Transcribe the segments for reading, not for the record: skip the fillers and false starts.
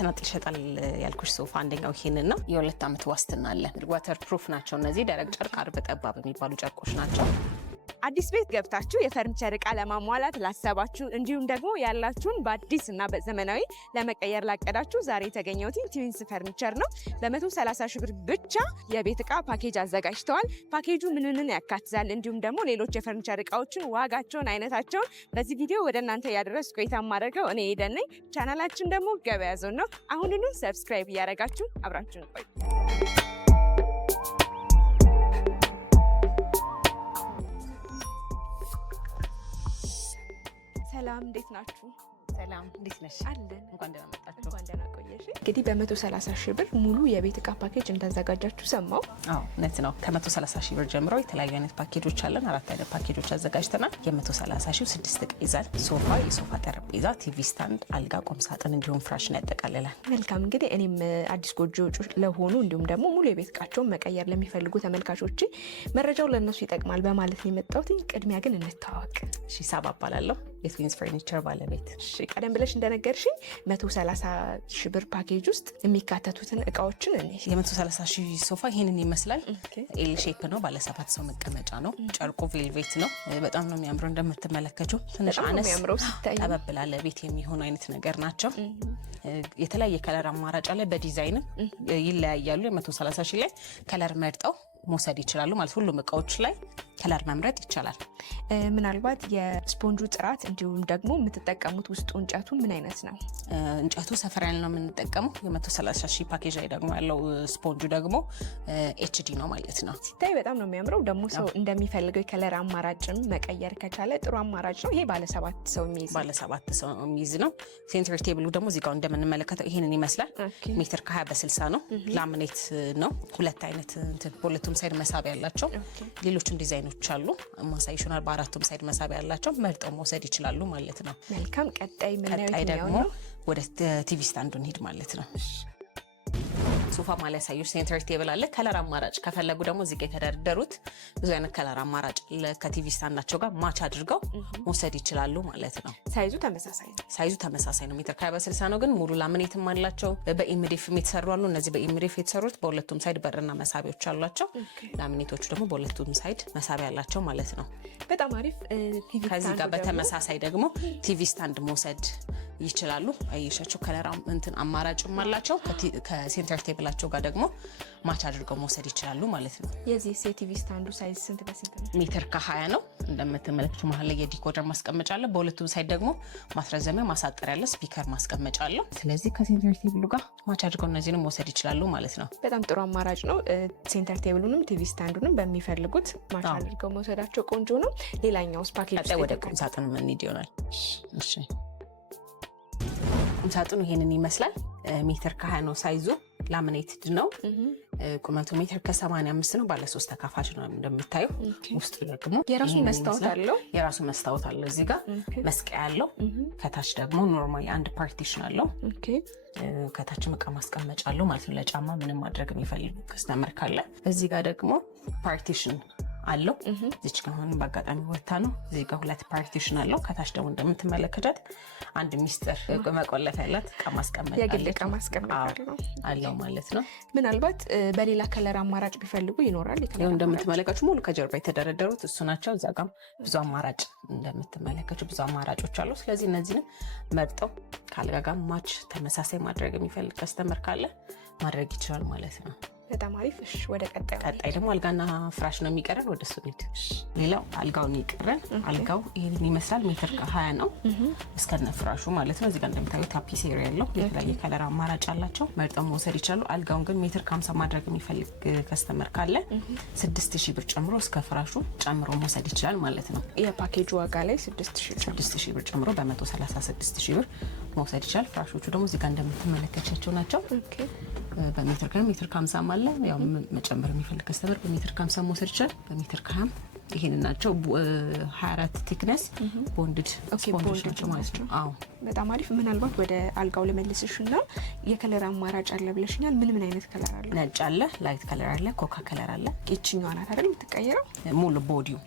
በተናጥል ይሸጣል ያልኩሽ ሶፋ አንደኛው ይሄንን ነው። የ2 ዓመት ዋስትና አለ። ዋተር ፕሩፍ ናቸው እነዚህ ደረቅ ጨርቅ አርብ ጠባብ የሚባሉ ጨርቆች ናቸው። አዲስ ቤት ገብታችሁ የፈርኒቸር እቃ ለማሟላት ላሰባችሁ እንዲሁም ደግሞ ያላችሁን በአዲስ እና በዘመናዊ ለመቀየር ላቀዳችሁ ዛሬ የተገኘው ትዊንስ ፈርኒቸር ነው። በ130 ሺህ ብር ብቻ የቤት እቃ ፓኬጅ አዘጋጅተዋል። ፓኬጁ ምንንን ያካትታል እንዲሁም ደግሞ ሌሎች የፈርኒቸር እቃዎችን ዋጋቸውን፣ አይነታቸውን በዚህ ቪዲዮ ወደ እናንተ ያደረስኩ ቆይታ ማድረገው እኔ ኤደን ነኝ። ቻናላችን ደግሞ ገበያ ዞን ነው። አሁኑኑ ሰብስክራይብ እያደረጋችሁ አብራችሁን ቆዩ። ሰላም እንዴት ናችሁ? ሰላም እንዴት ነሽ? አለን። እንኳን ደህና መጣችሁ። እንኳን ደህና ቆየሽ። እንግዲህ በ130 ሺህ ብር ሙሉ የቤት እቃ ፓኬጅ እንዳዘጋጃችሁ ሰማው። አዎ እውነት ነው። ከ130 ሺህ ብር ጀምሮ የተለያዩ አይነት ፓኬጆች አለን። 4 አይነት ፓኬጆች አዘጋጅተናል። የ130 ሺህ 6 እቃ ይዛል። ሶፋ፣ የሶፋ ጠረጴዛ፣ ቲቪ ስታንድ፣ አልጋ፣ ቁም ሳጥን እንዲሁም ፍራሽን ያጠቃልላል። መልካም። እንግዲህ እኔም አዲስ ጎጆ ለሆኑ እንዲሁም ደግሞ ሙሉ የቤት እቃቸውን መቀየር ለሚፈልጉ ተመልካቾች መረጃው ለነሱ ይጠቅማል በማለት ነው የመጣሁት። ቅድሚያ ግን እንተዋወቅ። እሺ፣ ሳባ እባላለሁ የትዊንስ ፈርኒቸር ባለቤት። እሺ፣ ቀደም ብለሽ እንደነገርሽኝ 130 ሺህ ብር ፓኬጅ ውስጥ የሚካተቱትን እቃዎችን የ130 ሺህ ሶፋ ይሄንን ይመስላል። ኤል ሼፕ ነው፣ ባለ 7 ሰው መቀመጫ ነው። ጨርቁ ቬልቬት ነው። በጣም ነው የሚያምረው። እንደምትመለከቱት ትንሽ አነስ ጠበብ ላለ ቤት የሚሆኑ አይነት ነገር ናቸው። የተለያየ ከለር አማራጭ አለ። በዲዛይንም ይለያያሉ። የ130 ሺህ ላይ ከለር መርጠው መውሰድ ይችላሉ ማለት ሁሉም እቃዎች ላይ ከለር መምረጥ ይቻላል። ምናልባት የስፖንጁ ጥራት እንዲሁም ደግሞ የምትጠቀሙት ውስጡ እንጨቱ ምን አይነት ነው? እንጨቱ ሰፈር ያለ ነው የምንጠቀመው። የ130 ሺህ ፓኬጅ ላይ ደግሞ ያለው ስፖንጁ ደግሞ ኤችዲ ነው ማለት ነው። ሲታይ በጣም ነው የሚያምረው። ደግሞ ሰው እንደሚፈልገው የከለር አማራጭም መቀየር ከቻለ ጥሩ አማራጭ ነው። ይሄ ባለ 7 ሰው የሚይዝ ነው። ሴንተር ቴብሉ ደግሞ እዚህ ጋር እንደምንመለከተው ይሄንን ይመስላል። ሜትር ከ20 በ60 ነው። ላምኔት ነው። ሁለት አይነት በሁለቱም ሳይድ መሳቢያ ያላቸው ሌሎችም ዲዛይኖች አሉ። ማሳይሽናል። በአራቱም ሳይድ መሳቢያ ያላቸው መርጠው መውሰድ ይችላሉ ማለት ነው። መልካም። ቀጣይ ደግሞ ወደ ቲቪ ስታንዱ እንሂድ ማለት ነው። ሶፋ ማለት ሳይሽ ሴንተር ቴብል አለ። ከለር አማራጭ ከፈለጉ ደግሞ እዚህ ጋር የተደረደሩት ብዙ አይነት ከለር አማራጭ ከቲቪ ስታንዳቸው ጋር ማች አድርገው መውሰድ ይችላሉ ማለት ነው። ሳይዙ ተመሳሳይ ነው። ሜትር ከ20 በ60 ነው። ግን ሙሉ ላምኔትም አላቸው። በኢምዲፍ የተሰሩ አሉ። እነዚህ በኢምዲፍ የተሰሩት በሁለቱም ሳይድ በርና መሳቢያዎች አሏቸው። ላምኔቶቹ ደግሞ በሁለቱም ሳይድ መሳቢያ ያላቸው ማለት ነው። በጣም አሪፍ። ከዚህ ጋር በተመሳሳይ ደግሞ ቲቪ ስታንድ መውሰድ ይችላሉ። አይሻቸው ከለር አማራጭም አላቸው። ከሴንተር ቴብላቸው ጋር ደግሞ ማች አድርገው መውሰድ ይችላሉ ማለት ነው። የዚህ ቲቪ ስታንዱ ሳይዝ ስንት በስንት ነው? ሜትር ከ20 ነው። እንደምትመለከቱ መሀል ላይ የዲኮደር ማስቀመጫ አለ። በሁለቱም ሳይድ ደግሞ ማስረዘሚያ ማሳጠሪያ አለ። ስፒከር ማስቀመጫ አለ። ስለዚህ ከሴንተር ቴብሉ ጋር ማች አድርገው እነዚህንም መውሰድ ይችላሉ ማለት ነው። በጣም ጥሩ አማራጭ ነው። ሴንተር ቴብሉንም ቲቪ ስታንዱንም በሚፈልጉት ማች አድርገው መውሰዳቸው ቆንጆ ነው። ሌላኛው ፓኬጅ ወደ ቁም ሳጥን ምን ይሆናል? እሺ፣ ቁም ሳጥኑ ይሄንን ይመስላል። ሜትር ከ20 ነው ሳይዙ። ላሚኔትድ ነው። ቁመቱ ሜትር ከ85 ነው። ባለ 3 ተካፋች ነው እንደምታየው። ውስጡ ደግሞ የራሱ መስታወት አለው። እዚህ ጋር መስቀያ አለው። ከታች ደግሞ ኖርማል አንድ ፓርቲሽን አለው። ከታችም እቃ ማስቀመጫ አለው ማለት ነው። ለጫማ ምንም ማድረግ የሚፈልግ ከስተመር ካለ እዚህ ጋር ደግሞ ፓርቲሽን አለው። እዚች ጋር አሁን በአጋጣሚ ወታ ነው። እዚህ ጋር 2 ፓርቲሽን አለው። ከታች ደግሞ እንደምትመለከቱት አንድ ሚስጥር መቆለፍ ያላት እቃ ማስቀመጫ አለው ማለት ነው። ምናልባት በሌላ ከለር አማራጭ ቢፈልጉ ይኖራል። ይሄው እንደምትመለከቱት ሙሉ ከጀርባ የተደረደሩት እሱ ናቸው። እዛ ጋር ብዙ አማራጭ እንደምትመለከቱት ብዙ አማራጮች አሉ። ስለዚህ እነዚህን መርጠው ካልጋ ጋር ማች ተመሳሳይ ማድረግ የሚፈልግ ከስተመር ካለ ማድረግ ይችላል ማለት ነው። በጣም አሪፍ። እሺ፣ ወደ ቀጣይ ደግሞ አልጋና ፍራሽ ነው የሚቀረን። ወደ እሱ እንሂድ። ሌላው አልጋውን ይቀረን። አልጋው ይሄንን ይመስላል። ሜትር ከ20 ነው እስከነ ፍራሹ ማለት ነው። እዚህ ጋር እንደምታዩት ታፒሴሪ ያለው የተለያየ ከለር አማራጭ አላቸው። መርጠው መውሰድ ይችላሉ። አልጋውን ግን ሜትር ከ50 ማድረግ የሚፈልግ ከስተመር ካለ 6000 ብር ጨምሮ እስከ ፍራሹ ጨምሮ መውሰድ ይችላል ማለት ነው። የፓኬጁ ዋጋ ላይ 6000 ብር ጨምሮ በ136000 ብር መውሰድ ይችላል። ፍራሾቹ ደግሞ እዚህ ጋር እንደምትመለከቻቸው ናቸው። በሜትር ከ50 አለ። ያው መጨመር የሚፈልግ ከስተመር በሜትር ከ50 መውሰድ ይችላል። በሜትር ከ20 ይሄን ናቸው። 24 ቲክነስ ቦንድድ ስፖንጆች ናቸው ማለት ነው። አዎ በጣም አሪፍ። ምናልባት ወደ አልጋው ልመልስሽና የከለር አማራጭ አለ ብለሽኛል። ምን አይነት ከለር አለ? ነጭ አለ፣ ላይት ከለር አለ፣ ኮካ ከለር አለ። እቺኛዋ ናት አይደል የምትቀየረው? ሙሉ ቦዲው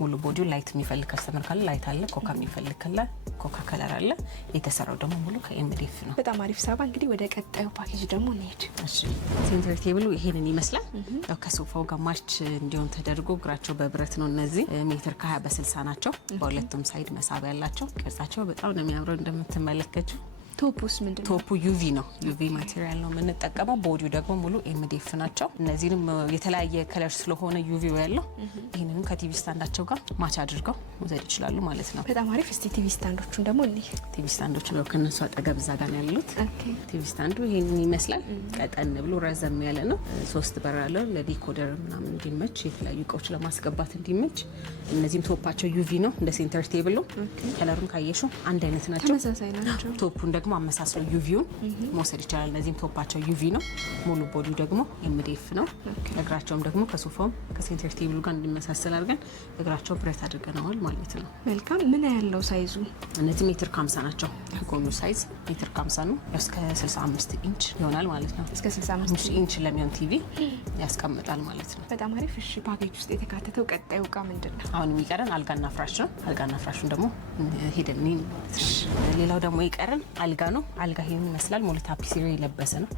ሙሉ ቦዲው ላይት የሚፈልግ ከስተመር ካለ ላይት አለ፣ ኮካ የሚፈልግ ካለ ኮካ ከለር አለ። የተሰራው ደግሞ ሙሉ ከኤምዲኤፍ ነው። በጣም አሪፍ ሳባ። እንግዲህ ወደ ቀጣዩ ፓኬጅ ደግሞ እንሄድ። እሺ ሴንተር ቴብሉ ይሄንን ይመስላል። ያው ከሶፋው ጋር ማች እንዲሆን ተደርጎ እግራቸው በብረት ነው። እነዚህ ሜትር ከ20 በ60 ናቸው። በሁለቱም ሳይድ መሳቢያ ያላቸው። ቅርጻቸው በጣም ነው የሚያምረው እንደምትመለከቱ። ቶፑስ ምንድነው? ቶፑ ዩቪ ነው። ዩቪ ማቴሪያል ነው የምንጠቀመው። ቦዲው ደግሞ ሙሉ ኤምዲኤፍ ናቸው። እነዚህንም የተለያየ ከለር ስለሆነ ዩቪው ያለው ይህንንም ከቲቪ ስታንዳቸው ጋር ማች አድርገው መውሰድ ይችላሉ ማለት ነው። በጣም አሪፍ። እስቲ ቲቪ ስታንዶቹን ደግሞ እንይ። ቲቪ ስታንዶቹ ነው ከነሱ አጠገብ እዛ ጋር ያሉት። ቲቪ ስታንዱ ይሄንን ይመስላል። ቀጠን ብሎ ረዘም ያለ ነው። 3 በር አለው ለዲኮደር ምናምን እንዲመች፣ የተለያዩ እቃዎች ለማስገባት እንዲመች። እነዚህም ቶፓቸው ዩቪ ነው እንደ ሴንተር ቴብሉ። ከለሩን ካየሹ አንድ አይነት ናቸው፣ ተመሳሳይ ናቸው። ቶፑን ደግሞ አመሳስለው ዩቪውን መውሰድ ይችላል። እነዚህም ቶፓቸው ዩቪ ነው። ሙሉ ቦዲው ደግሞ ኤምዲኤፍ ነው። እግራቸውም ደግሞ ከሶፋው ከሴንተር ቴብሉ ጋር እንዲመሳሰል አድርገን እግራቸው ብረት አድርገናል ማለት ነው። መልካም። ምን ያለው ሳይዙ? እነዚህ ሜትር ከ50 ናቸው። ጎኑ ሳይዝ ሜትር ከ50 ነው። እስከ 65 ኢንች ይሆናል ማለት ነው። እስከ 65 ኢንች ለሚሆን ቲቪ ያስቀምጣል ማለት ነው። በጣም አሪፍ። እሺ ፓኬጅ ውስጥ የተካተተው ቀጣዩ እቃ ምንድነው? አሁን የሚቀረን አልጋና ፍራሽ ነው። አልጋና ፍራሹን ደግሞ ሄደን ማለት ነው። ሌላው ደግሞ ይቀረን አልጋ ነው። አልጋ ይሄን ይመስላል። ሙሉ ታፒሲሪ የለበሰ ነው።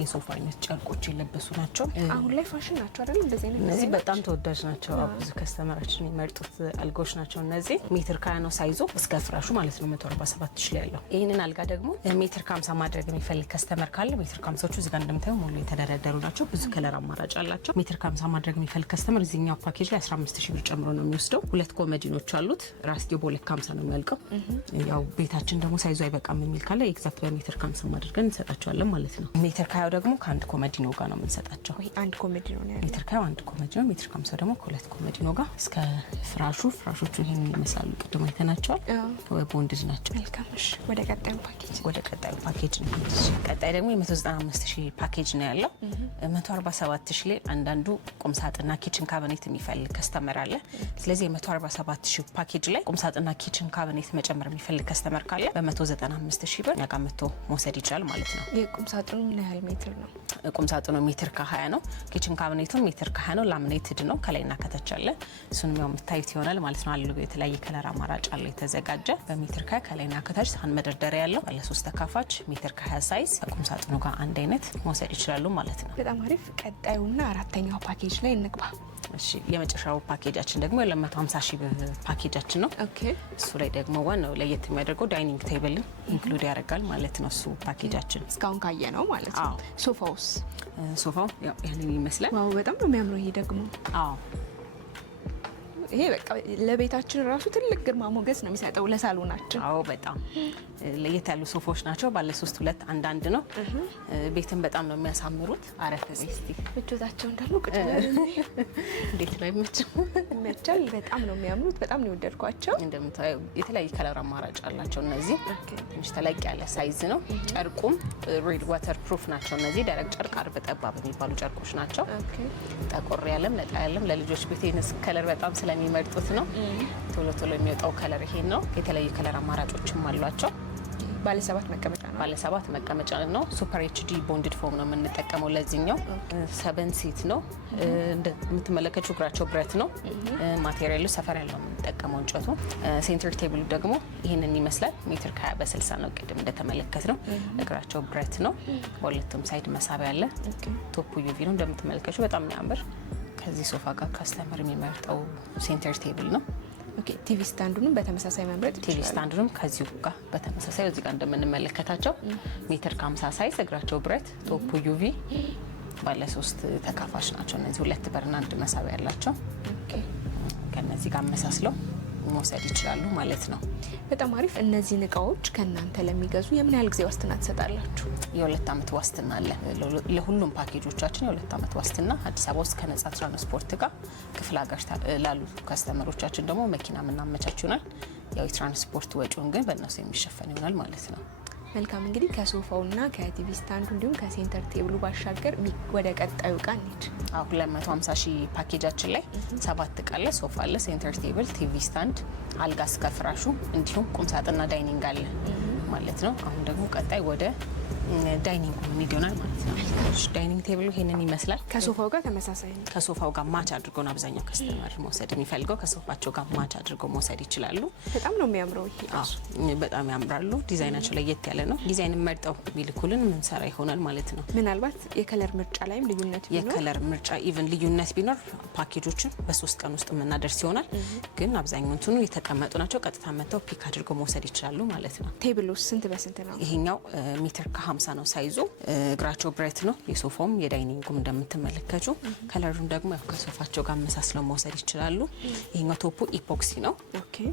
የሶፋ አይነት ጨርቆች የለበሱ ናቸው። አሁን ላይ ፋሽን ናቸው አይደል? እንደዚህ አይነት እነዚህ በጣም ተወዳጅ ናቸው። ብዙ ከስተመራችን የሚመርጡት አልጋዎች ናቸው። እነዚህ ሜትር ከ20 ነው ሳይዞ እስከ ፍራሹ ማለት ነው 147 ሺህ ያለው። ይሄንን አልጋ ደግሞ ሜትር ከ50 ማድረግ የሚፈልግ ከስተመር ካለ ሜትር ከ50ዎቹ እዚህ ጋር እንደምታዩ ሙሉ የተደረደሩ ናቸው። ብዙ ከለር አማራጭ አላቸው። ሜትር ከ50 ማድረግ የሚፈልግ ከስተመር እዚህኛው ፓኬጅ ላይ 15 ሺህ ብር ጨምሮ ነው የሚወስደው። 2 ኮመዲኖች አሉት። ራስጌው በ2 ከ50 ነው የሚያልቀው። ያው ቤታችን ደግሞ ሳይዞ አይበቃም የሚል ካለ ኤግዛክት በሜትር ከ50 አድርገን እንሰጣቸዋለን ማለት ነው። ሜትር ከ20 ደግሞ ከአንድ ኮመዲኖ ጋር ነው የምንሰጣቸው። አንድ ኮመዲኖ ነው ያለው። ሜትር ከ20 አንድ ኮመዲኖ፣ ሜትር ከ50 ደግሞ ከ2 ኮመዲኖ ጋር እስከ ፍራሾቹ ይሄንን ይመስላሉ። ቅድም አይተናቸዋል። ቦንድድ ናቸው። መልካም። እሺ ወደ ቀጣዩ ፓኬጅ ነው። ቀጣይ ደግሞ የ195 ሺህ ፓኬጅ ነው ያለው። 147 ሺህ ላይ አንዳንዱ ቁምሳጥንና ኪችን ካቢኔት የሚፈልግ ከስተመር አለ። ስለዚህ የ147 ሺህ ፓኬጅ ላይ ቁምሳጥንና ኪችን ካቢኔት መጨመር የሚፈልግ ከስተመር ካለ በ195 ሺህ ብር ያጋ መጥቶ መውሰድ ይችላል ማለት ነው። የቁምሳጥኑ ምን ያህል ሜትር ነው? ቁምሳጥኑ ሜትር ከ20 ነው። ኪችን ካቢኔቱ ሜትር ከ20 ነው። ላሚኔትድ ነው። ከላይና ከታች አለ። እሱንም ያው የምታዩት ይሆናል ማለት ነው። አሉ የተለያየ ከለር አማራጭ አለ የተዘጋጀ በሜትር ከላይና ከታች ሳህን መደርደሪያ ያለው ባለ 3 ተካፋች ሜትር ከ20 ሳይዝ ከቁምሳጥኑ ጋር አንድ አይነት መውሰድ ይችላሉ ማለት ነው። በጣም አሪፍ። ቀጣዩና አራተኛው ፓኬጅ ላይ እንግባ። እሺ የመጨረሻው ፓኬጃችን ደግሞ የ150 ሺህ ብር ፓኬጃችን ነው። ኦኬ እሱ ላይ ደግሞ ዋናው ለየት የሚያደርገው ዳይኒንግ ቴብልን ኢንክሉድ ያደርጋል ማለት ነው። እሱ ፓኬጃችን እስካሁን ካየ ነው ማለት ነው። ሶፋውስ? ሶፋው ያው ይሄንን ይመስላል። ዋው በጣም ነው የሚያምረው። ይሄ ደግሞ ይሄ በቃ ለቤታችን ራሱ ትልቅ ግርማ ሞገስ ነው የሚሰጠው ለሳሎናችን። አዎ በጣም ለየት ያሉ ሶፋዎች ናቸው። ባለ 3 2 አንዳንድ ነው። ቤትን በጣም ነው የሚያሳምሩት። አረፍ ቤስቲ ምቾታቸውን ደግሞ ቁጭ እንዴት ነው ይመቻል። በጣም ነው የሚያምሩት። በጣም ነው የወደድኳቸው። እንደምታዩ የተለያየ ከለር አማራጭ አላቸው። እነዚህ ትንሽ ተለቅ ያለ ሳይዝ ነው። ጨርቁም ሬድ ዋተር ፕሩፍ ናቸው። እነዚህ ደረቅ ጨርቅ፣ አርብ ጠባብ የሚባሉ ጨርቆች ናቸው። ጠቆር ያለም ነጣ ያለም ለልጆች ቤቴንስ ከለር በጣም ስለሚመርጡት ነው። ቶሎ ቶሎ የሚወጣው ከለር ይሄን ነው። የተለያየ ከለር አማራጮችም አሏቸው። ባለ 7 መቀመጫ ነው። ባለ 7 መቀመጫ ነው። ሱፐር ኤችዲ ቦንድድ ፎም ነው የምንጠቀመው ለዚህኛው። 7 ሲት ነው። እንደምትመለከቱ እግራቸው ብረት ነው። ማቴሪያሉ ሰፈር ያለው የምንጠቀመው እንጨቱ። ሴንተር ቴብሉ ደግሞ ይህንን ይመስላል። ሜትር ከ20 በ60 ነው። ቅድም እንደተመለከት ነው። እግራቸው ብረት ነው። በሁለቱም ሳይድ መሳቢያ አለ። ቶፑ ዩቪ ነው። እንደምትመለከቱ በጣም የሚያምር ከዚህ ሶፋ ጋር ካስተመር የሚመርጠው ሴንተር ቴብል ነው። ኦኬ ቲቪ ስታንዱንም በተመሳሳይ መምረጥ ይችላል። ቲቪ ስታንዱንም ከዚሁ ጋር በተመሳሳይ እዚህ ጋር እንደምንመለከታቸው ሜትር ከ50 ሳይዝ እግራቸው ብረት ቶፑ ዩቪ ባለ 3 ተካፋች ናቸው። እነዚህ 2 በርና 1 መሳቢያ ያላቸው ከነዚህ ጋር አመሳስለው መውሰድ ይችላሉ ማለት ነው። በጣም አሪፍ። እነዚህን እቃዎች ከእናንተ ለሚገዙ የምን ያህል ጊዜ ዋስትና ትሰጣላችሁ? የ2 ዓመት ዋስትና አለ ለሁሉም ፓኬጆቻችን። የ2 ዓመት ዋስትና አዲስ አበባ ውስጥ ከነጻ ትራንስፖርት ጋር፣ ክፍለ ሀገር ላሉ ከስተመሮቻችን ደግሞ መኪና ምናመቻች ይሆናል። ያው የትራንስፖርት ወጪውን ግን በእነሱ የሚሸፈን ይሆናል ማለት ነው። መልካም እንግዲህ ከሶፋውና ከቲቪ ስታንዱ እንዲሁም ከሴንተር ቴብሉ ባሻገር ወደ ቀጣዩ እቃ እንሂድ። 250 ሺህ ፓኬጃችን ላይ 7 እቃ አለ። ሶፋ አለ፣ ሴንተር ቴብል፣ ቲቪ ስታንድ፣ አልጋ እስከ ፍራሹ እንዲሁም ቁምሳጥንና ዳይኒንግ አለ ማለት ነው። አሁን ደግሞ ቀጣይ ወደ ዳይኒንግ ምን ይሆናል ማለት ነው። ዳይኒንግ ቴብሉ ይሄንን ይመስላል። ከሶፋው ጋር ተመሳሳይ ነው። ከሶፋው ጋር ማች አድርጎ ነው አብዛኛው ከስተመር መውሰድ የሚፈልገው። ከሶፋቸው ጋር ማች አድርጎ መውሰድ ይችላሉ። በጣም ነው የሚያምረው። ይሄ በጣም ያምራሉ። ዲዛይናቸው ለየት ያለ ነው። ዲዛይን መርጠው ቢልኩልን ምን ሰራ ይሆናል ማለት ነው። ምናልባት የከለር ምርጫ ላይም ልዩነት ቢኖር የከለር ምርጫ ኢቭን ልዩነት ቢኖር ፓኬጆችን በ3 ቀን ውስጥ የምናደርስ ይሆናል። ግን አብዛኞቹ የተቀመጡ ናቸው። ቀጥታ መጥተው ፒክ አድርገው መውሰድ ይችላሉ ማለት ነው። ቴብሉስ ስንት በስንት ነው? ይሄኛው ሜትር ከ50 ነው ሳይዙ። እግራቸው ብረት ነው። የሶፋውም የዳይኒንጉም እንደምትመለከቱ። ከለሩን ደግሞ ያው ከሶፋቸው ጋር መሳስለው መውሰድ ይችላሉ። ይሄኛው ቶፑ ኢፖክሲ ነው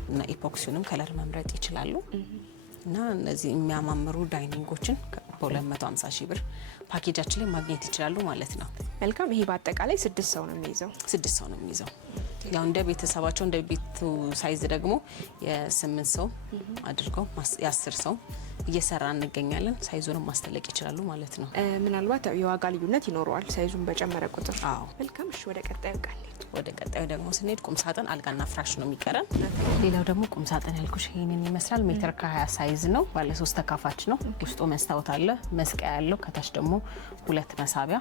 እና ኢፖክሲውንም ከለር መምረጥ ይችላሉ። እና እነዚህ የሚያማምሩ ዳይኒንጎችን በ250 ሺህ ብር ፓኬጃችን ላይ ማግኘት ይችላሉ ማለት ነው። መልካም። ይሄ በአጠቃላይ 6 ሰው ነው የሚይዘው። 6 ሰው ነው የሚይዘው። ያው እንደ ቤተሰባቸው እንደ ቤቱ ሳይዝ ደግሞ የ8 ሰው አድርገው የ10 ሰው እየሰራ እንገኛለን። ሳይዙንም ማስተለቅ ይችላሉ ማለት ነው። ምናልባት የዋጋ ልዩነት ይኖረዋል ሳይዙን በጨመረ ቁጥር። አዎ። መልካም። እሺ ወደ ቀጣዩ ቃል ወደ ቀጣዩ ደግሞ ስንሄድ ቁምሳጥን፣ አልጋና ፍራሽ ነው የሚቀረን። ሌላው ደግሞ ቁምሳጥን ያልኩሽ ይሄንን ይመስላል። ሜትር ከ20 ሳይዝ ነው። ባለ 3 ተካፋች ነው። ውስጡ መስታወት አለ፣ መስቀያ ያለው፣ ከታች ደግሞ 2 መሳቢያ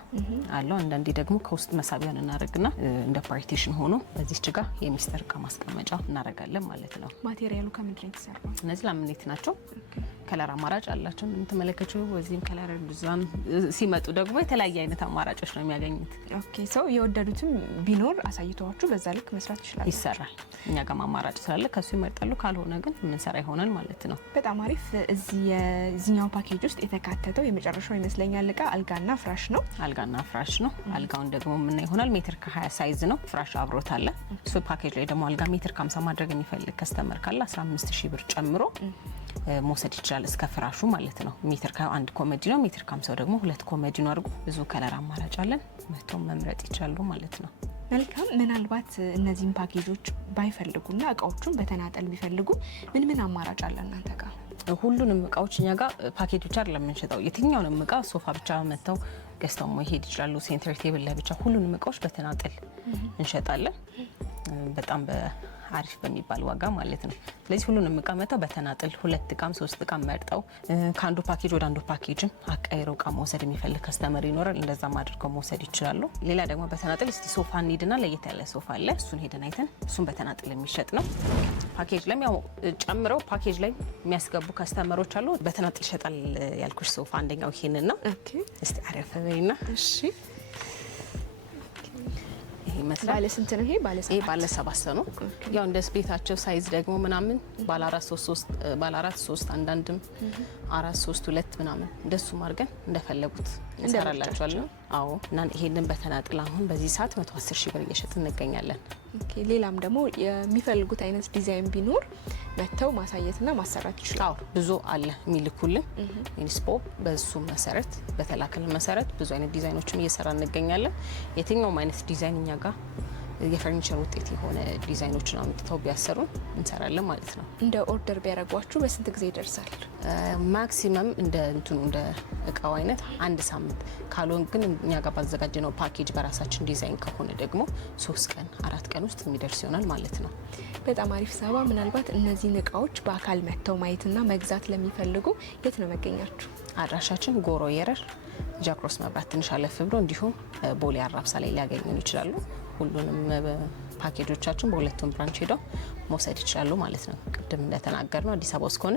አለው። አንዳንዴ ደግሞ ከውስጥ መሳቢያን እናደርግና እንደ ፓርቲሽን ሆኖ በዚህች ጋር የሚስጥር እቃ ማስቀመጫ እናደርጋለን ማለት ነው። ማቴሪያሉ ከምንድን ነው የተሰራው? እነዚህ ላምኔት ናቸው። ከለር አማራጭ አላቸው እንደምትመለከቱ። በዚህም ከለር ዲዛይን ሲመጡ ደግሞ የተለያየ አይነት አማራጮች ነው የሚያገኙት። ኦኬ። ሰው የወደዱትም ቢኖር አሳይተዋችሁ በዛ ልክ መስራት ይችላል። ይሰራል። እኛ ጋር አማራጭ ስላለ ከሱ ይመርጣሉ። ካልሆነ ግን የምንሰራ ይሆናል ማለት ነው። በጣም አሪፍ። የዚህኛው ፓኬጅ ውስጥ የተካተተው የመጨረሻው ይመስለኛል እቃ አልጋና ፍራሽ ነው። አልጋና ፍራሽ ነው። አልጋውን ደግሞ የምናይ ይሆናል። ሜትር ከ20 ሳይዝ ነው። ፍራሽ አብሮት አለ። እሱ ፓኬጅ ላይ ደግሞ አልጋ ሜትር ከ50 ማድረግ የሚፈልግ ከስተመር ካለ 15 ሺህ ብር ጨምሮ መውሰድ ይችላል እስከ ፍራሹ ማለት ነው። ሜትር ከ1 ኮሜዲ ነው። ሜትር ከ50 ደግሞ 2 ኮሜዲ ነው አድርጎ ብዙ ከለር አማራጭ አለን። መጥተው መምረጥ ይችላሉ ማለት ነው። መልካም። ምናልባት እነዚህን ፓኬጆች ባይፈልጉና እቃዎቹን በተናጠል ቢፈልጉ ምን ምን አማራጭ አለ እናንተ ጋር? ሁሉንም እቃዎች እኛ ጋር ፓኬጅ ብቻ አይደለም የምንሸጠው። የትኛውንም እቃ ሶፋ ብቻ መጥተው ገዝተው መሄድ ይችላሉ። ሴንተር ቴብል ላይ ብቻ ሁሉንም እቃዎች በተናጠል እንሸጣለን። በጣም አሪፍ በሚባል ዋጋ ማለት ነው። ስለዚህ ሁሉንም እቃ መጥተው በተናጠል 2 እቃም 3 እቃም መርጠው ከአንዱ ፓኬጅ ወደ አንዱ ፓኬጅም አቀይረው እቃ መውሰድ የሚፈልግ ከስተመር ይኖራል። እንደዛም አድርገው መውሰድ ይችላሉ። ሌላ ደግሞ በተናጠል እስቲ ሶፋ እንሂድና ለየት ያለ ሶፋ አለ። እሱን ሄደን አይተን እሱን በተናጠል የሚሸጥ ነው። ፓኬጅ ላይ ያው ጨምረው ፓኬጅ ላይ የሚያስገቡ ከስተመሮች አሉ። በተናጠል ይሸጣል ያልኩሽ ሶፋ አንደኛው ይሄንን ነው። እስቲ አረፈ በይና። እሺ ባለ ስንት ነው ይሄ? ባለ 7 ነው። ያው እንደ ቤታቸው ሳይዝ ደግሞ ምናምን ባለ 4 3 አንዳንድም 4 3 2 ምናምን እንደሱ አድርገን እንደፈለጉት እንሰራላቸዋለን። አዎ። እና ይሄንን በተናጥል አሁን በዚህ ሰዓት 110 ሺህ ብር እየሸጥን እንገኛለን። ኦኬ። ሌላም ደግሞ የሚፈልጉት አይነት ዲዛይን ቢኖር መተው ማሳየትና ማሰራት ይችላል። ብዙ አለ የሚልኩልን ኢንስፖ። በሱ መሰረት በተላከልን መሰረት ብዙ አይነት ዲዛይኖችን እየሰራ እንገኛለን። የትኛውም አይነት ዲዛይን እኛ ጋር የፈርኒቸር ውጤት የሆነ ዲዛይኖችን አምጥተው ቢያሰሩን እንሰራለን ማለት ነው። እንደ ኦርደር ቢያደርጓችሁ በስንት ጊዜ ይደርሳል? ማክሲመም እንደ እቃው አይነት 1 ሳምንት፣ ካልሆን ግን እኛ ጋር ባዘጋጀነው ፓኬጅ በራሳችን ዲዛይን ከሆነ ደግሞ 3 ቀን 4 ቀን ውስጥ የሚደርስ ይሆናል ማለት ነው። በጣም አሪፍ ሳባ። ምናልባት እነዚህን እቃዎች በአካል መጥተው ማየትና መግዛት ለሚፈልጉ የት ነው መገኛችሁ? አድራሻችን ጎሮ የረር ጃክሮስ መብራት ትንሽ አለፍ ብሎ እንዲሁም ቦሌ አራብሳ ላይ ሊያገኙን ይችላሉ። ሁሉንም ፓኬጆቻችን በሁለቱም ብራንች ሄደው መውሰድ ይችላሉ ማለት ነው። ቅድም እንደተናገር ነው አዲስ አበባ ውስጥ ከሆነ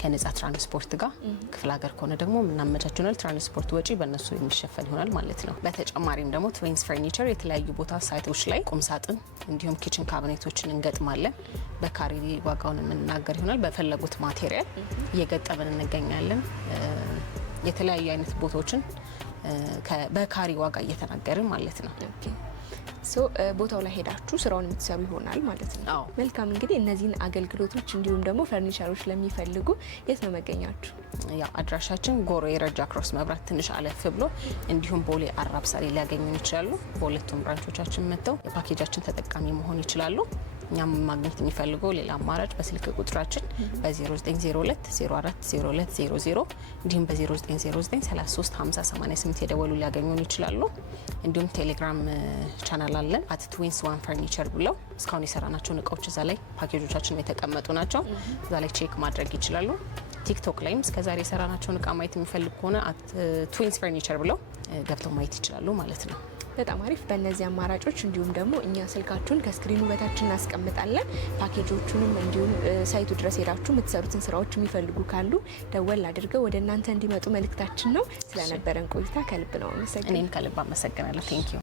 ከነጻ ትራንስፖርት ጋር፣ ክፍለ ሀገር ከሆነ ደግሞ የምናመቻችናል ትራንስፖርት ወጪ በእነሱ የሚሸፈን ይሆናል ማለት ነው። በተጨማሪም ደግሞ ትዊንስ ፈርኒቸር የተለያዩ ቦታ ሳይቶች ላይ ቁምሳጥን እንዲሁም ኪችን ካቢኔቶችን እንገጥማለን። በካሬ ዋጋውን የምንናገር ይሆናል። በፈለጉት ማቴሪያል እየገጠምን እንገኛለን። የተለያዩ አይነት ቦታዎችን በካሬ ዋጋ እየተናገርን ማለት ነው። ቦታው ላይ ሄዳችሁ ስራውን የምትሰሩ ይሆናል ማለት ነው። አዎ። መልካም። እንግዲህ እነዚህን አገልግሎቶች እንዲሁም ደግሞ ፈርኒቸሮች ለሚፈልጉ የት ነው መገኛችሁ? ያው አድራሻችን ጎሮ የረጃ ክሮስ መብራት ትንሽ አለፍ ብሎ እንዲሁም ቦሌ አራብሳ ላይ ሊያገኙን ይችላሉ። በሁለቱም ብራንቾቻችን መጥተው የፓኬጃችን ተጠቃሚ መሆን ይችላሉ። እኛም ማግኘት የሚፈልገው ሌላ አማራጭ በስልክ ቁጥራችን በ0902 04 0200 እንዲሁም በ0909 33 50 88 የደወሉ ሊያገኙን ይችላሉ። እንዲሁም ቴሌግራም ቻናል አለን @twins1furniture ብለው እስካሁን የሰራናቸው እቃዎች እዛ ላይ ፓኬጆቻችን ላይ የተቀመጡ ናቸው። እዛ ላይ ቼክ ማድረግ ይችላሉ። ቲክቶክ ላይም እስከዛሬ የሰራናቸውን እቃ ማየት የሚፈልግ ከሆነ @twins_furniture ብለው ገብተው ማየት ይችላሉ ማለት ነው። በጣም አሪፍ። በእነዚህ አማራጮች እንዲሁም ደግሞ እኛ ስልካችሁን ከስክሪኑ በታች እናስቀምጣለን። ፓኬጆቹንም እንዲሁም ሳይቱ ድረስ ሄዳችሁ የምትሰሩትን ስራዎች የሚፈልጉ ካሉ ደወል አድርገው ወደ እናንተ እንዲመጡ መልእክታችን ነው። ስለነበረን ቆይታ ከልብ ነው አመሰግናለሁ። እኔም ከልብ አመሰግናለሁ። ቴንክ ዩ